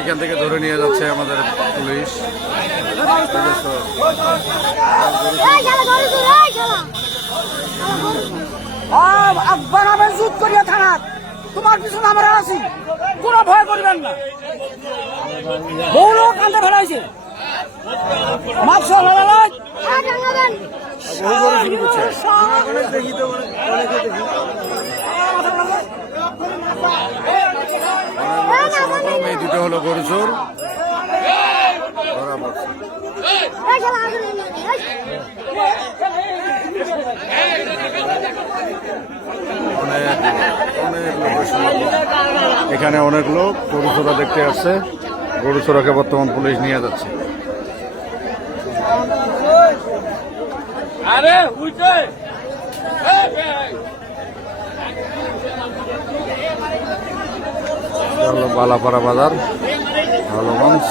এখান থেকে ধরে নিয়ে যাচ্ছে আমাদের পুলিশ। তোমার পিছনে আমরা আছি, কোনো ভয় করবেন না। বহু লোক কান্দে ফেলাইছে, মাস্ক এই দুটো হলো গরু চোর। এখানে অনেক লোক গরু চোরা দেখতে আসছে। গরু চোরাকে বর্তমান পুলিশ নিয়ে যাচ্ছে। বালাপাড়া বাজার, ভালো মানুষ।